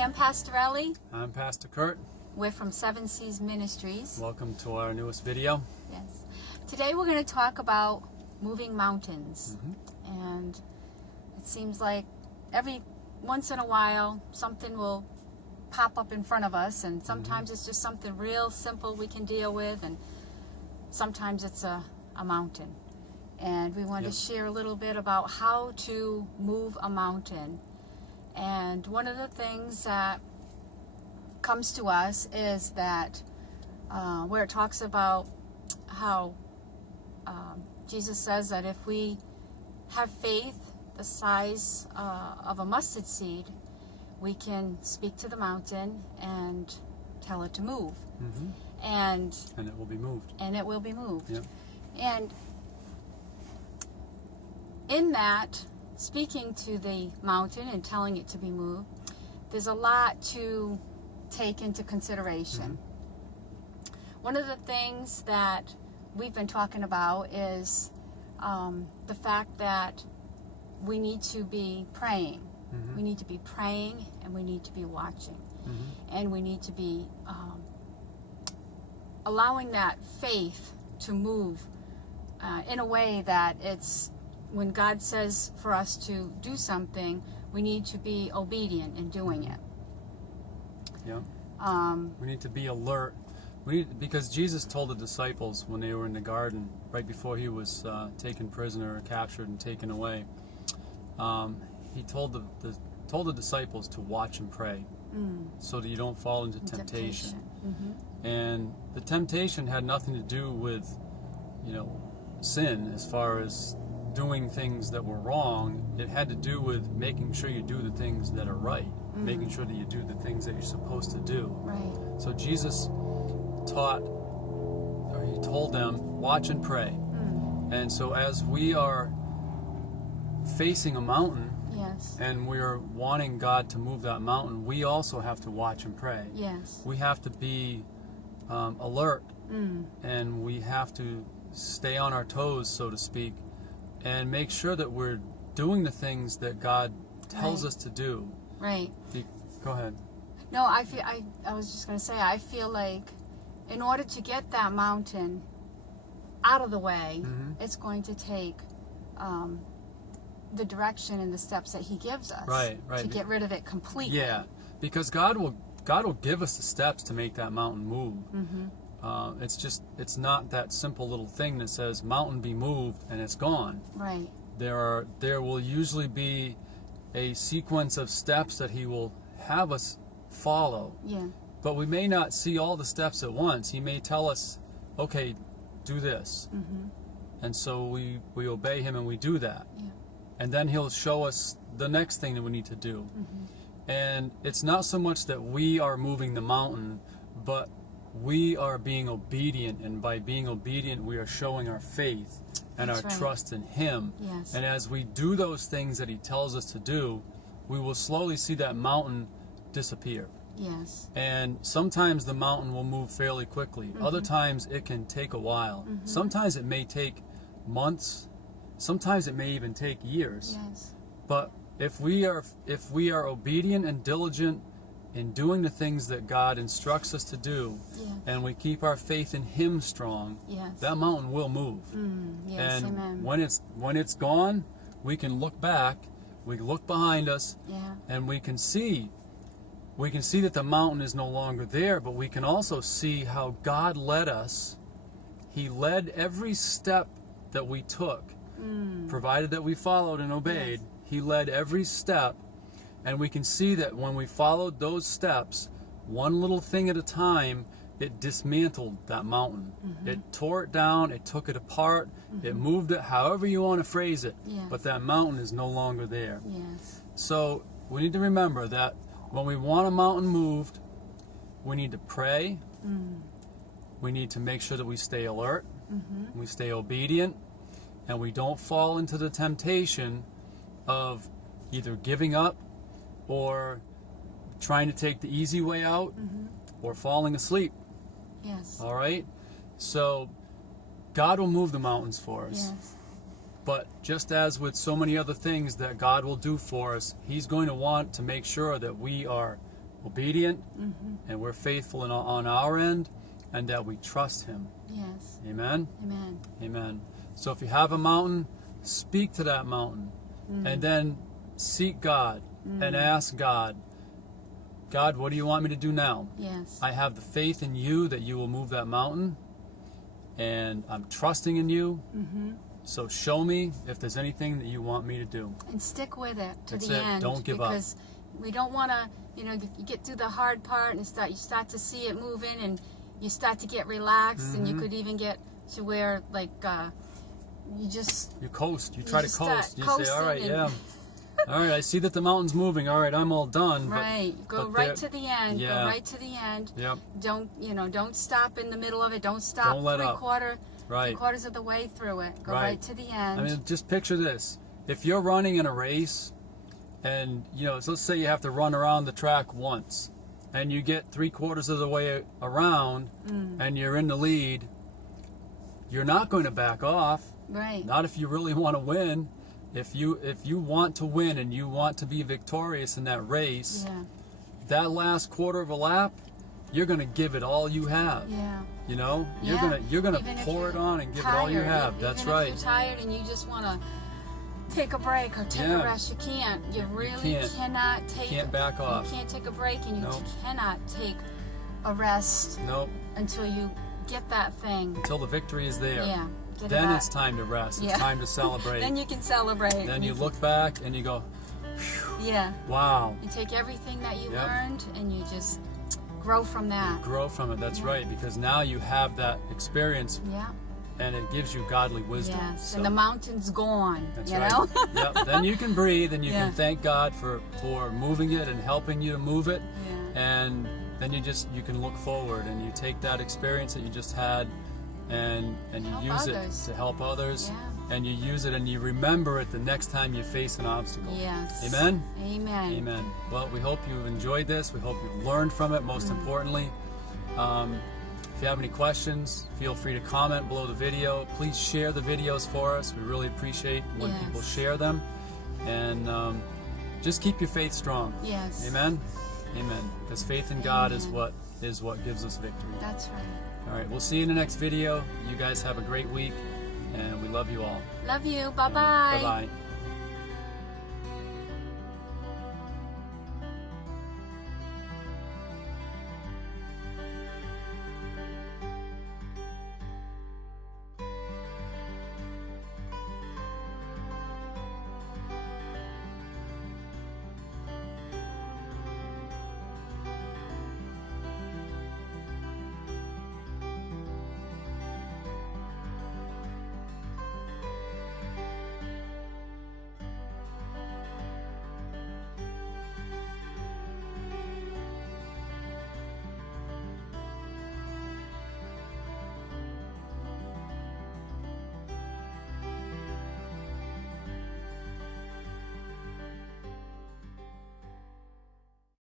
I'm Pastor Ellie. I'm Pastor Curt. We're from Seven Seas Ministries. Welcome to our newest video. Yes. Today we're going to talk about moving mountains. And it seems like every once in a while something will pop up in front of us, and sometimes it's just something real simple we can deal with, and sometimes it's a mountain. And we want to share a little bit about how to move a mountain. And one of the things that comes to us is that where it talks about how Jesus says that if we have faith the size of a mustard seed, we can speak to the mountain and tell it to move. And it will be moved. And it will be moved. Yep. And in that, speaking to the mountain and telling it to be moved, there's a lot to take into consideration. One of the things that we've been talking about is the fact that we need to be praying. We need to be praying, and we need to be watching. And we need to be allowing that faith to move in a way that it's, when God says for us to do something, we need to be obedient in doing it. We need to be alert. Because Jesus told the disciples when they were in the garden, right before he was taken prisoner or captured and taken away, he told the disciples to watch and pray so that you don't fall into temptation. And the temptation had nothing to do with, sin as far as doing things that were wrong. It had to do with making sure you do the things that are right, making sure that you do the things that you're supposed to do. Right. So Jesus he told them, watch and pray. And so as we are facing a mountain, and we're wanting God to move that mountain, we also have to watch and pray. We have to be alert, and we have to stay on our toes, so to speak, and make sure that we're doing the things that God tells us to do. Right. Go ahead. No, I was just going to say, I feel like in order to get that mountain out of the way, it's going to take the direction and the steps that he gives us to get rid of it completely. Yeah, because God will give us the steps to make that mountain move. It's not that simple little thing that says mountain be moved and it's gone. Right. There will usually be a sequence of steps that he will have us follow. But we may not see all the steps at once. He may tell us, okay, do this. And so we obey him and we do that. And then he'll show us the next thing that we need to do. And it's not so much that we are moving the mountain, but we are being obedient. And by being obedient, we are showing our faith and our trust in him. And as we do those things that he tells us to do, we will slowly see that mountain disappear. And sometimes the mountain will move fairly quickly. Other times it can take a while. Sometimes it may take months. Sometimes it may even take years. But if we are obedient and diligent in doing the things that God instructs us to do, and we keep our faith in him strong, that mountain will move. And amen. when it's gone, we can look back, we look behind us, and we can see that the mountain is no longer there, but we can also see how God led us. He led every step that we took, provided that we followed and obeyed. He led every step, and we can see that when we followed those steps, one little thing at a time, it dismantled that mountain. It tore it down, it took it apart, it moved it, however you want to phrase it, but that mountain is no longer there. So we need to remember that when we want a mountain moved, we need to pray. We need to make sure that we stay alert, we stay obedient, and we don't fall into the temptation of either giving up or trying to take the easy way out or falling asleep. All right? So God will move the mountains for us. But just as with so many other things that God will do for us, he's going to want to make sure that we are obedient and we're faithful on our end, and that we trust Him. Yes. Amen? Amen. Amen. So if you have a mountain, speak to that mountain, and then seek God and ask God, God, what do you want me to do now? Yes. I have the faith in you that you will move that mountain, and I'm trusting in you. So show me if there's anything that you want me to do. And stick with it to That's the it. end. Don't give up. Because we don't want to, you get through the hard part and you start to see it moving, and you start to get relaxed, and you could even get to where, like, you coast. You try to coast. You say, all right, and- yeah. All right, I see that the mountain's moving. All right, I'm all done. Right. Go but right to the end. Yeah. Go right to the end. Yep. Don't stop in the middle of it. Don't stop Don't let up. Right. 3/4 of the way through it. Go Right. right to the end. I mean, just picture this. If you're running in a race, and, so let's say you have to run around the track once, and you get 3/4 of the way around, and you're in the lead, you're not going to back off. Right. Not if you really want to win. If you want to win and you want to be victorious in that race, Yeah. that last quarter of a lap, you're going to give it all you have. Yeah. You're Yeah. gonna Even if pour you're it on and give it all you tired, have. That's even right. If you're tired and you just want to take a break or take a rest, you can't. You really cannot take. Can't back off. You can't take a break, and you Nope. cannot take a rest Nope. until you get that thing. Until the victory is there. Yeah. Get Then it it's time to rest. Yeah. It's time to celebrate. Then you can celebrate. Then you look back and you go, Yeah. wow. You take everything that you Yep. learned and you just grow from that. Grow from it. That's right. Because now you have that experience, Yeah. and it gives you godly wisdom. Yes. So, And the mountain's gone. that's you right. know? Yep. Then you can breathe, and you Yeah. can thank God for moving it and helping you to move it. Yeah. And then you can look forward, and you take that experience that you just had, and you Help use others. it to help others. Yeah. And you use it and you remember it the next time you face an obstacle. Yes. Amen? Amen. Amen. Well, we hope you've enjoyed this. We hope you've learned from it, most importantly. If you have any questions, feel free to comment below the video. Please share the videos for us. We really appreciate when Yes. people share them. And just keep your faith strong. Yes. Amen? Amen. Because faith in God is Amen. what gives us victory. That's right. All right, we'll see you in the next video. You guys have a great week, and we love you all. Love you. Bye-bye. Bye-bye.